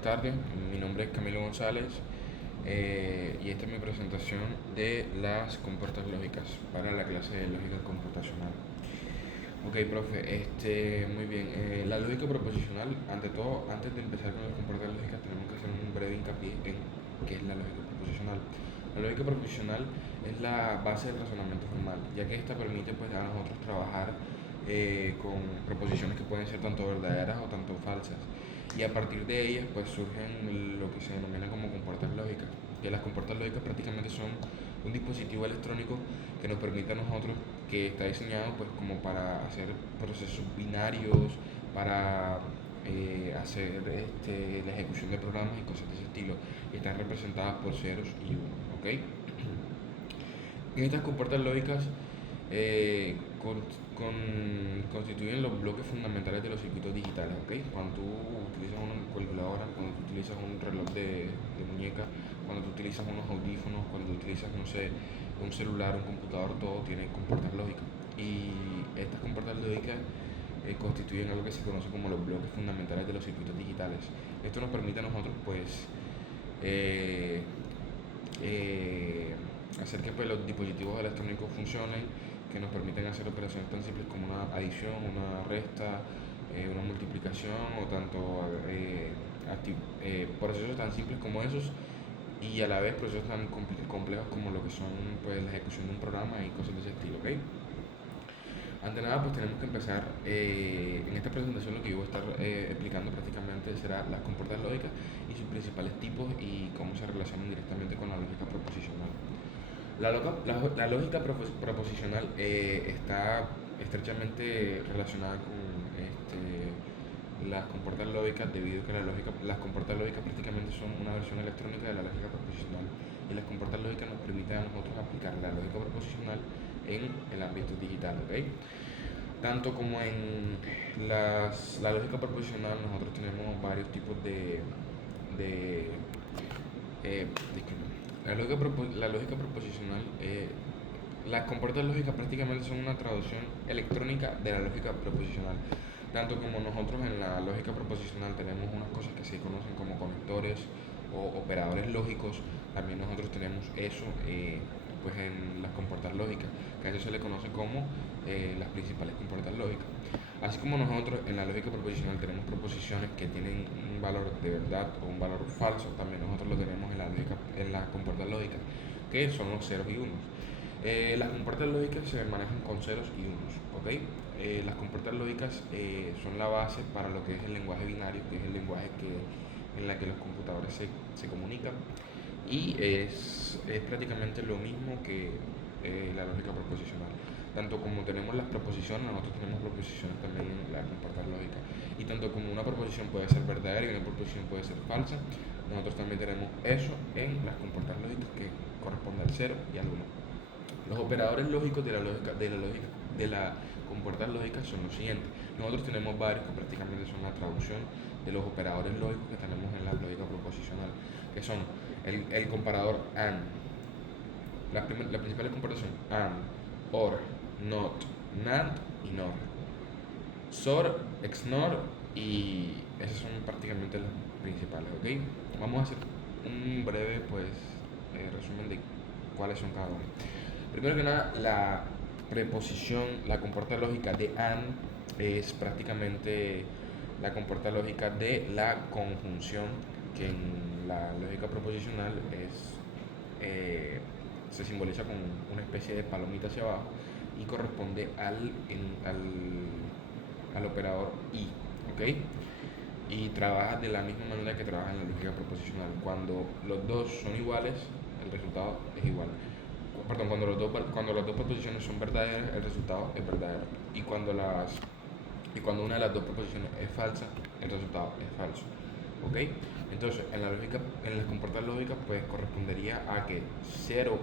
buenas tardes. Mi nombre es Camilo González y esta es mi presentación de las compuertas lógicas para la clase de lógica computacional. Ok, profe, muy bien. La lógica proposicional, ante todo, antes de empezar con las compuertas lógicas, tenemos que hacer un breve hincapié en qué es la lógica proposicional. La lógica proposicional es la base del razonamiento formal, ya que esta permite pues, a nosotros trabajar con proposiciones que pueden ser tanto verdaderas o tanto falsas. Y a partir de ellas pues, surgen lo que se denomina como compuertas lógicas. Que las compuertas lógicas prácticamente son un dispositivo electrónico que nos permite a nosotros, que está diseñado pues como para hacer procesos binarios, para hacer la ejecución de programas y cosas de ese estilo, y están representadas por ceros y unos, ¿ok? En estas compuertas lógicas eh, con- constituyen los bloques fundamentales de los circuitos digitales, ¿ok? Cuando tú utilizas una calculadora, cuando tú utilizas un reloj de muñeca, cuando tú utilizas unos audífonos, cuando tú utilizas, no sé, un celular, un computador, todo tiene compuertas lógicas. Y estas compuertas lógicas constituyen algo que se conoce como los bloques fundamentales de los circuitos digitales. Esto nos permite a nosotros, pues, eh, eh, hacer que pues, los dispositivos electrónicos funcionen, que nos permiten hacer operaciones tan simples como una adición, una resta, una multiplicación o tanto procesos tan simples como esos, y a la vez procesos tan complejos como lo que son pues, la ejecución de un programa y cosas de ese estilo, ¿ok? Ante nada, pues tenemos que empezar. En esta presentación lo que yo voy a estar explicando prácticamente será las compuertas lógicas y sus principales tipos y cómo se relacionan directamente con la lógica proposicional. La lógica proposicional está estrechamente relacionada con las compuertas lógicas, debido a que las compuertas lógicas prácticamente son una versión electrónica de la lógica proposicional, y las compuertas lógicas nos permiten a nosotros aplicar la lógica proposicional en el ámbito digital, ¿ok? Tanto como en la lógica proposicional, nosotros tenemos varios tipos de disculpe. La lógica proposicional, las compuertas lógicas prácticamente son una traducción electrónica de la lógica proposicional. Tanto como nosotros en la lógica proposicional tenemos unas cosas que se conocen como conectores o operadores lógicos, también nosotros tenemos eso pues en las compuertas lógicas, que a eso se le conoce como las principales compuertas lógicas. Así como nosotros en la lógica proposicional tenemos proposiciones que tienen un valor de verdad o un valor falso, también nosotros lo tenemos en las compuertas lógicas, que son los ceros y unos. Las compuertas lógicas se manejan con ceros y unos, ¿ok? Las compuertas lógicas son la base para lo que es el lenguaje binario, que es el lenguaje en la que los computadores se comunican, y es prácticamente lo mismo que la lógica proposicional. Tanto como tenemos las proposiciones, nosotros tenemos proposiciones también en la compuerta lógica. Y tanto como una proposición puede ser verdadera y una proposición puede ser falsa, nosotros también tenemos eso en las compuertas lógicas, que corresponde al cero y al uno. Los operadores lógicos de la compuerta lógica son los siguientes. Nosotros tenemos varios que prácticamente son la traducción de los operadores lógicos que tenemos en la lógica proposicional, que son el comparador AND. La principal comparación: AND, OR, NOT, NAND y NOR. SOR, XNOR, y esas son prácticamente las principales, ¿ok? Vamos a hacer un breve pues resumen de cuáles son cada una. Primero que nada, la preposición, la compuerta lógica de AND es prácticamente la compuerta lógica de la conjunción, que en la lógica proposicional se simboliza con una especie de palomita hacia abajo y corresponde al operador I, ¿ok? Y trabaja de la misma manera que trabaja en la lógica proposicional. Cuando los dos son iguales, el resultado es igual. Perdón, cuando las dos proposiciones son verdaderas, el resultado es verdadero. Y cuando una de las dos proposiciones es falsa, el resultado es falso. ¿Ok? Entonces, en las compuertas lógicas, pues correspondería a que 0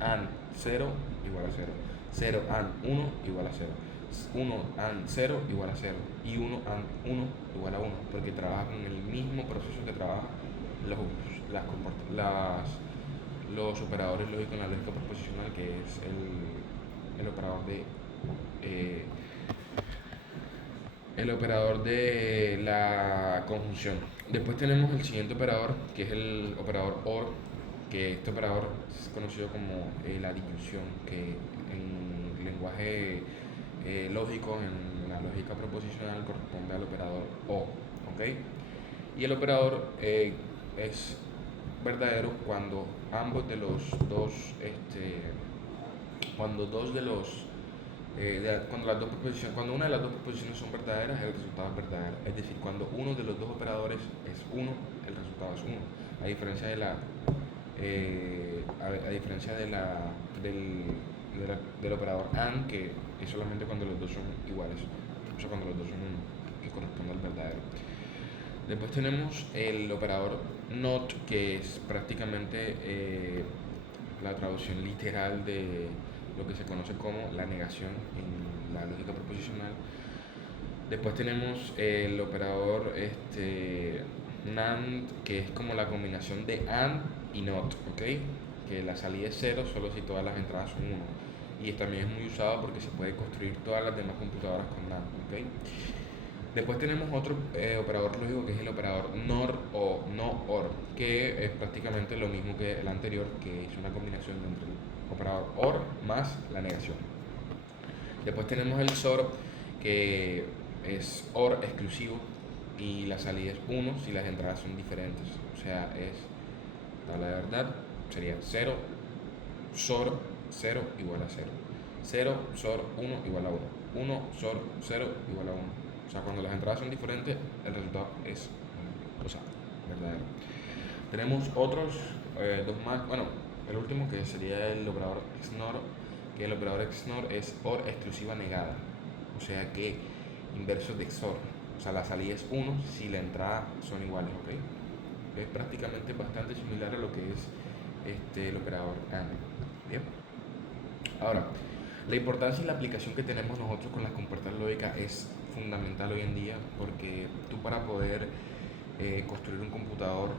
and 0 igual a 0, 0 and 1 igual a 0, 1 and 0 igual a 0, y 1 and 1 igual a 1, porque trabajan en el mismo proceso que trabajan los, los operadores lógicos en la lógica proposicional, que es el operador de el operador de la conjunción. Después tenemos el siguiente operador, que es el operador OR, que este operador es conocido como la disyunción, que en lenguaje lógico, en la lógica proposicional, corresponde al operador O, ¿ok? Y el operador es verdadero cuando ambos de los dos, cuando dos de los cuando las dos proposiciones, cuando una de las dos proposiciones son verdaderas, el resultado es verdadero. Es decir, cuando uno de los dos operadores es uno, el resultado es uno. A diferencia de la, a diferencia de del operador AND, que es solamente cuando los dos son iguales, o sea, cuando los dos son uno, que corresponde al verdadero. Después tenemos el operador NOT, que es prácticamente la traducción literal de lo que se conoce como la negación en la lógica proposicional. Después tenemos el operador NAND, que es como la combinación de AND y NOT, ¿ok? Que la salida es cero solo si todas las entradas son 1. Y también es muy usado porque se puede construir todas las demás computadoras con NAND, ¿ok? Después tenemos otro operador lógico que es el operador NOR o no OR, que es prácticamente lo mismo que el anterior, que es una combinación entre el operador OR más la negación. Después tenemos el SOR, que es OR exclusivo y la salida es 1 si las entradas son diferentes. O sea, es tabla de verdad, sería 0, SOR 0 igual a 0. 0, SOR 1 igual a 1. 1, SOR 0 igual a 1. O sea, cuando las entradas son diferentes, el resultado es, o sea, verdadero. Tenemos otros dos más. Bueno, el último que sería el operador XNOR, que el operador XNOR es OR exclusiva negada. O sea que inverso de XOR. O sea, la salida es 1 si la entrada son iguales, ¿ok? Es prácticamente bastante similar a lo que es el operador AND. Bien. Ahora, la importancia y la aplicación que tenemos nosotros con las compuertas lógicas es fundamental hoy en día porque tú para poder construir un computador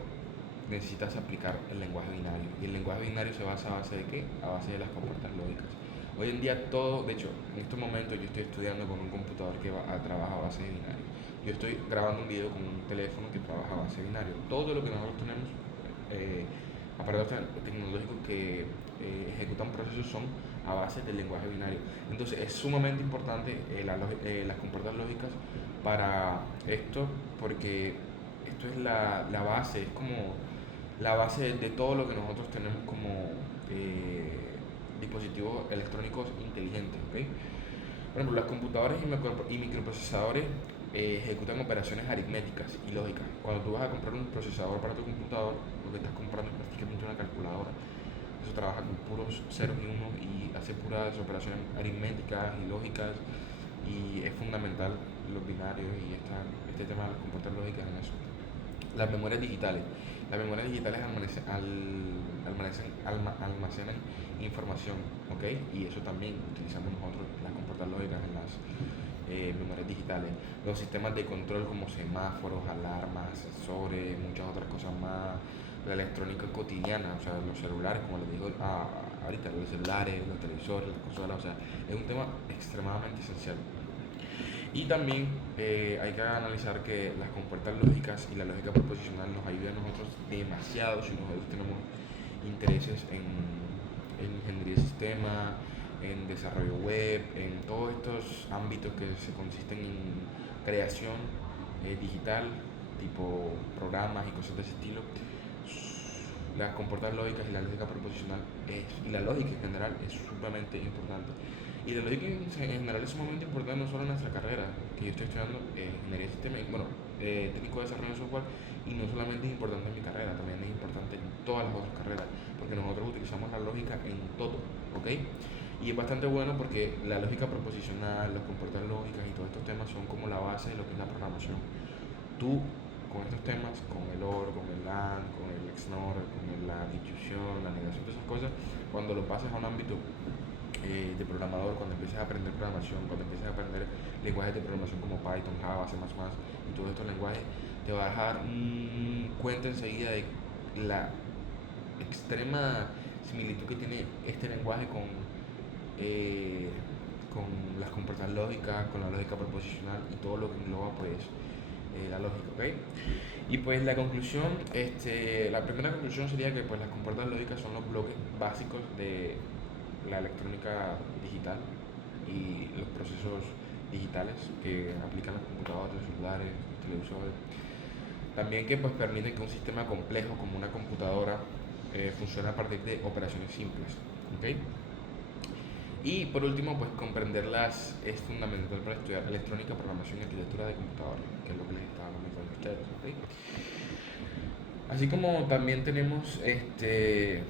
necesitas aplicar el lenguaje binario. Y el lenguaje binario se basa a base de qué? A base de las compuertas lógicas. Hoy en día todo, de hecho, en estos momentos yo estoy estudiando con un computador que trabaja a base de binario. Yo estoy grabando un video con un teléfono que trabaja a base de binario. Todo lo que nosotros tenemos, aparatos tecnológicos que ejecutan procesos son a base del lenguaje binario. Entonces es sumamente importante las compuertas lógicas para esto porque esto es la base, es como la base de todo lo que nosotros tenemos como dispositivos electrónicos inteligentes, ¿ok? Por ejemplo, las computadoras y microprocesadores ejecutan operaciones aritméticas y lógicas. Cuando tú vas a comprar un procesador para tu computador, lo que estás comprando es prácticamente una calculadora. Eso trabaja con puros ceros y unos y hace puras operaciones aritméticas y lógicas y es fundamental los binarios y este tema de las compuertas lógicas en eso. Las memorias digitales. Las memorias digitales almacenan información, ¿ok? Y eso también utilizamos nosotros las compuertas lógicas en las memorias digitales. Los sistemas de control como semáforos, alarmas, sensores, muchas otras cosas más. La electrónica cotidiana, o sea, los celulares, como les digo ahorita, los celulares, los televisores, las consolas, o sea, es un tema extremadamente esencial. Y también hay que analizar que las compuertas lógicas y la lógica proposicional nos ayudan a nosotros demasiado si nosotros tenemos intereses en ingeniería de sistema, en desarrollo web, en todos estos ámbitos que se consisten en creación digital, tipo programas y cosas de ese estilo. Las compuertas lógicas y la lógica proposicional y la lógica en general es sumamente importante. Y la lógica en general es sumamente importante no solo en nuestra carrera, que yo estoy estudiando ingeniería de sistema, bueno, técnico de desarrollo de software, y no solamente es importante en mi carrera, también es importante en todas las otras carreras, porque nosotros utilizamos la lógica en todo, ¿ok? Y es bastante bueno porque la lógica proposicional, las compuertas lógicas y todos estos temas son como la base de lo que es la programación. Tú con estos temas, con el OR, con el AND, con el XNOR, con la disyunción, la negación, todas esas cosas, cuando lo pases a un ámbito de programador, cuando empieces a aprender programación, cuando empieces a aprender lenguajes de programación como Python, Java, C++ y todos estos lenguajes, te va a dejar cuenta enseguida de la extrema similitud que tiene este lenguaje eh, con las compuertas lógicas, con la lógica proposicional y todo lo que engloba pues la lógica, ¿ok? Y pues la conclusión, la primera conclusión sería que pues las compuertas lógicas son los bloques básicos de la electrónica digital y los procesos digitales que aplican los computadores, celulares, televisores. También que pues permiten que un sistema complejo como una computadora funcione a partir de operaciones simples, ¿ok? Y por último, pues comprenderlas es fundamental para estudiar electrónica, programación y arquitectura de computadores, que es lo que les estaba comentando a ustedes, ¿ok? Así como también tenemos este